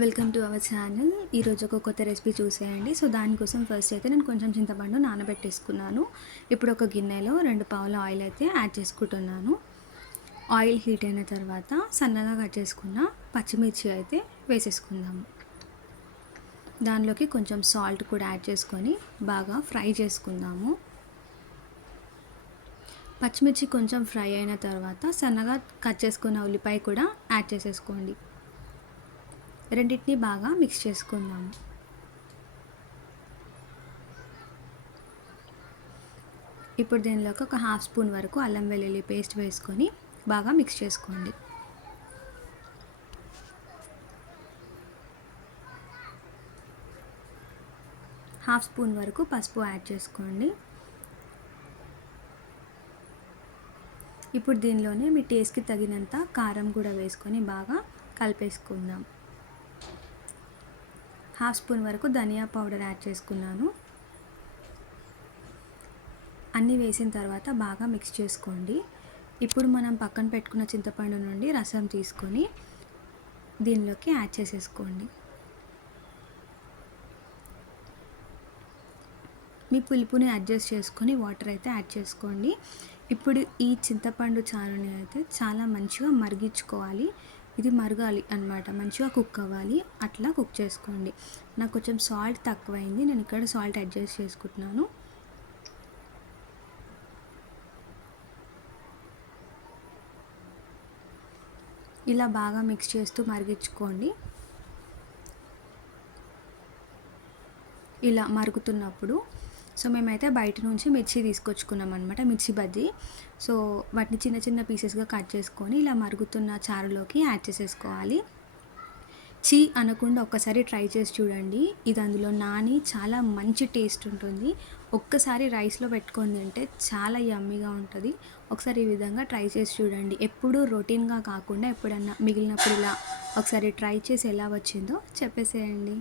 Welcome to our channel. ఈరోజు ఒక కొత్త రెసిపీ చూసేయండి. సో దానికోసం ఫస్ట్ అయితే నేను కొంచెం చింతపండు నానబెట్టేసుకున్నాను. ఇప్పుడు ఒక గిన్నెలో 2 పావుల ఆయిల్ అయితే యాడ్ చేసుకుంటున్నాను. ఆయిల్ హీట్ అయిన తర్వాత సన్నగా కట్ చేసుకున్న పచ్చిమిర్చి అయితే వేసేసుకుందాము. దానిలోకి కొంచెం సాల్ట్ కూడా యాడ్ చేసుకొని బాగా ఫ్రై చేసుకుందాము. పచ్చిమిర్చి కొంచెం ఫ్రై అయిన తర్వాత సన్నగా కట్ చేసుకున్న ఉల్లిపాయ కూడా యాడ్ చేసేసుకోండి. రెండింటిని బాగా మిక్స్ చేసుకుందాము. ఇప్పుడు దీనిలోకి ఒక హాఫ్ స్పూన్ వరకు అల్లం వెల్లుల్లి పేస్ట్ వేసుకొని బాగా మిక్స్ చేసుకోండి. హాఫ్ స్పూన్ వరకు పసుపు యాడ్ చేసుకోండి. ఇప్పుడు దీనిలోనే మీ టేస్ట్కి తగినంత కారం కూడా వేసుకొని బాగా కలిపేసుకుందాం. హాఫ్ స్పూన్ వరకు ధనియా పౌడర్ యాడ్ చేసుకున్నాను. అన్నీ వేసిన తర్వాత బాగా మిక్స్ చేసుకోండి. ఇప్పుడు మనం పక్కన పెట్టుకున్న చింతపండు నుండి రసం తీసుకొని దీనిలోకి యాడ్ చేసేసుకోండి. మీ పులుపుని అడ్జస్ట్ చేసుకొని వాటర్ అయితే యాడ్ చేసుకోండి. ఇప్పుడు ఈ చింతపండు చారుని అయితే చాలా మంచిగా మరిగించుకోవాలి. ఇది మరగాలి అన్నమాట, మంచిగా కుక్ అవ్వాలి. అట్లా కుక్ చేసుకోండి. నాకు కొంచెం సాల్ట్ తక్కువైంది, నేను ఇక్కడ సాల్ట్ అడ్జస్ట్ చేసుకుంటున్నాను. ఇలా బాగా మిక్స్ చేస్తూ మరిగించుకోండి. ఇలా మరుగుతున్నప్పుడు మేమైతే బయట నుంచి మిర్చి తీసుకొచ్చుకున్నాం అనమాట, మిర్చి బజ్జీ. వాటిని చిన్న చిన్న పీసెస్గా కట్ చేసుకొని ఇలా మరుగుతున్న చారులోకి యాడ్ చేసేసుకోవాలి. చీ అనకుండా ఒక్కసారి ట్రై చేసి చూడండి. ఇది అందులో నాని చాలా మంచి టేస్ట్ ఉంటుంది. ఒక్కసారి రైస్లో పెట్టుకొని తింటే చాలా యమ్మీగా ఉంటుంది. ఒకసారి ఈ విధంగా ట్రై చేసి చూడండి. ఎప్పుడూ రొటీన్గా కాకుండా ఎప్పుడన్నా మిగిలినప్పుడు ఇలా ఒకసారి ట్రై చేసి ఎలా వచ్చిందో చెప్పేసేయండి.